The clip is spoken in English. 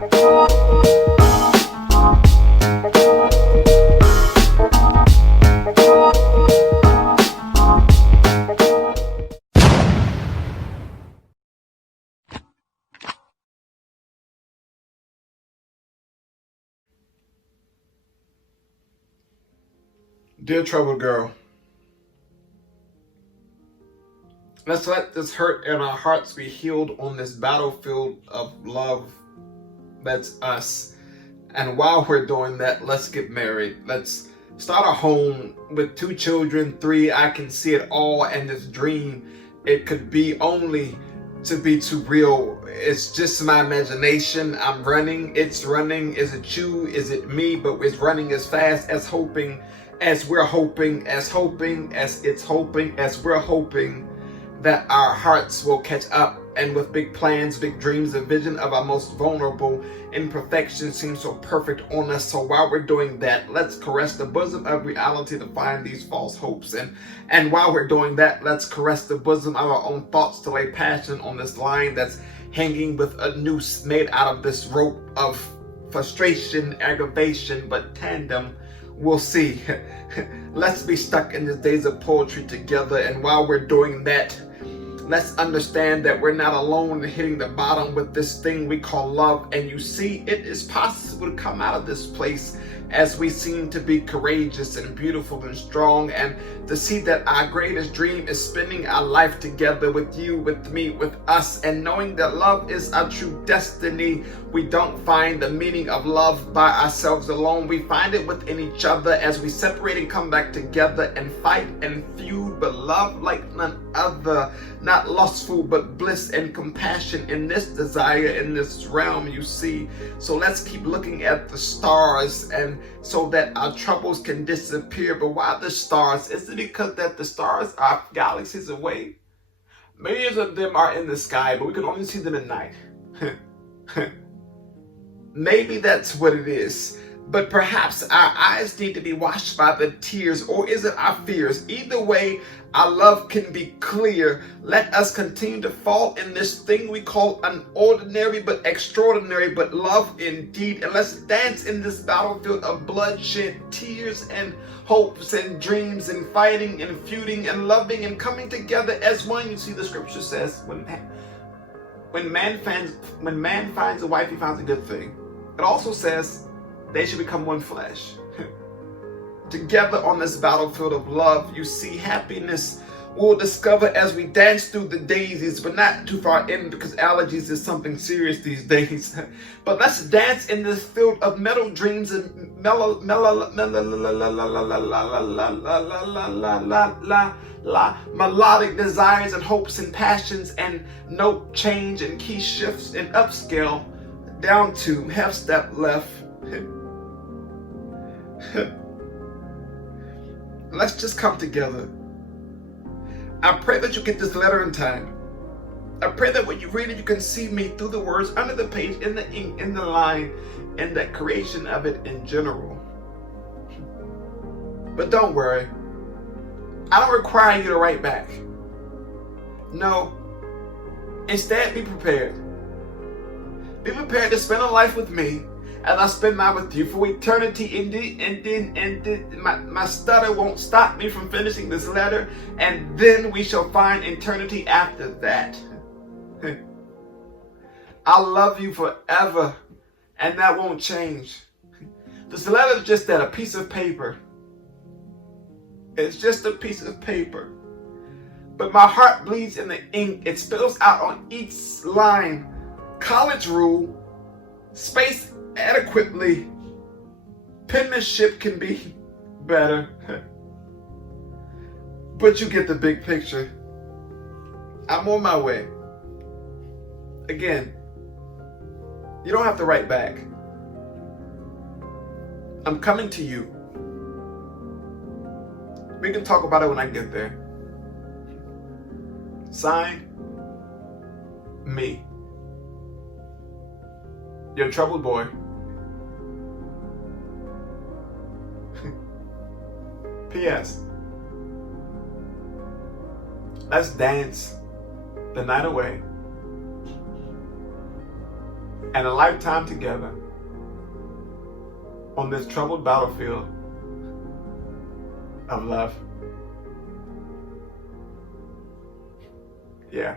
Dear troubled girl, let's let this hurt in our hearts be healed on this battlefield of love that's us. And while we're doing that, let's get married. Let's start a home with 2 children, 3. I can see it all, and this dream, it could be only to be too real. It's just my imagination. I'm running, it's running. Is it you? Is it me? But it's running as fast as hoping, as we're hoping, as hoping, as it's hoping, as we're hoping that our hearts will catch up. And with big plans, big dreams, the vision of our most vulnerable imperfection seems so perfect on us. So while we're doing that, let's caress the bosom of reality to find these false hopes. And while we're doing that, let's caress the bosom of our own thoughts to lay passion on this line that's hanging with a noose made out of this rope of frustration, aggravation, but tandem. We'll see. Let's be stuck in these days of poetry together. And while we're doing that, let's understand that we're not alone in hitting the bottom with this thing we call love. And you see, it is possible to come out of this place as we seem to be courageous and beautiful and strong, and to see that our greatest dream is spending our life together with you, with me, with us, and knowing that love is our true destiny. We don't find the meaning of love by ourselves alone. We find it within each other as we separate and come back together and fight and feud, but love like none other. Not lustful, but bliss and compassion in this desire, in this realm, you see. So let's keep looking at the stars, and so that our troubles can disappear. But why the stars? Is it because that the stars are galaxies away? Millions of them are in the sky, but we can only see them at night. Maybe that's what it is. But perhaps our eyes need to be washed by the tears, or is it our fears? Either way, our love can be clear. Let us continue to fall in this thing we call unordinary but extraordinary, but love indeed. And let's dance in this battlefield of bloodshed, tears and hopes and dreams and fighting and feuding and loving and coming together as one. You see, the scripture says, when man finds a wife, he finds a good thing. It also says they should become one flesh. Together on this battlefield of love, you see, happiness we'll discover as we dance through the daisies, but not too far in, because allergies is something serious these days. But let's dance in this field of metal dreams and melodic desires and hopes and passions, and note change and key shifts and upscale down to half step left. Let's just come together. I pray that you get this letter in time. I pray that when you read it, you can see me through the words under the page, in the ink, in the line, and the creation of it in general. But don't worry. I don't require you to write back. No. Instead, be prepared. Be prepared to spend a life with me as I spend mine with you for eternity. And my stutter won't stop me from finishing this letter, and then we shall find eternity after that. I'll love you forever, and that won't change. This letter is just that, a piece of paper. It's just a piece of paper. But my heart bleeds in the ink. It spills out on each line. College rule, space adequately. Penmanship can be better. But you get the big picture. I'm on my way. Again, you don't have to write back. I'm coming to you. We can talk about it when I get there. Signed, me. Your troubled boy. P.S. Let's dance the night away. and a lifetime together on this troubled battlefield of love. Yeah.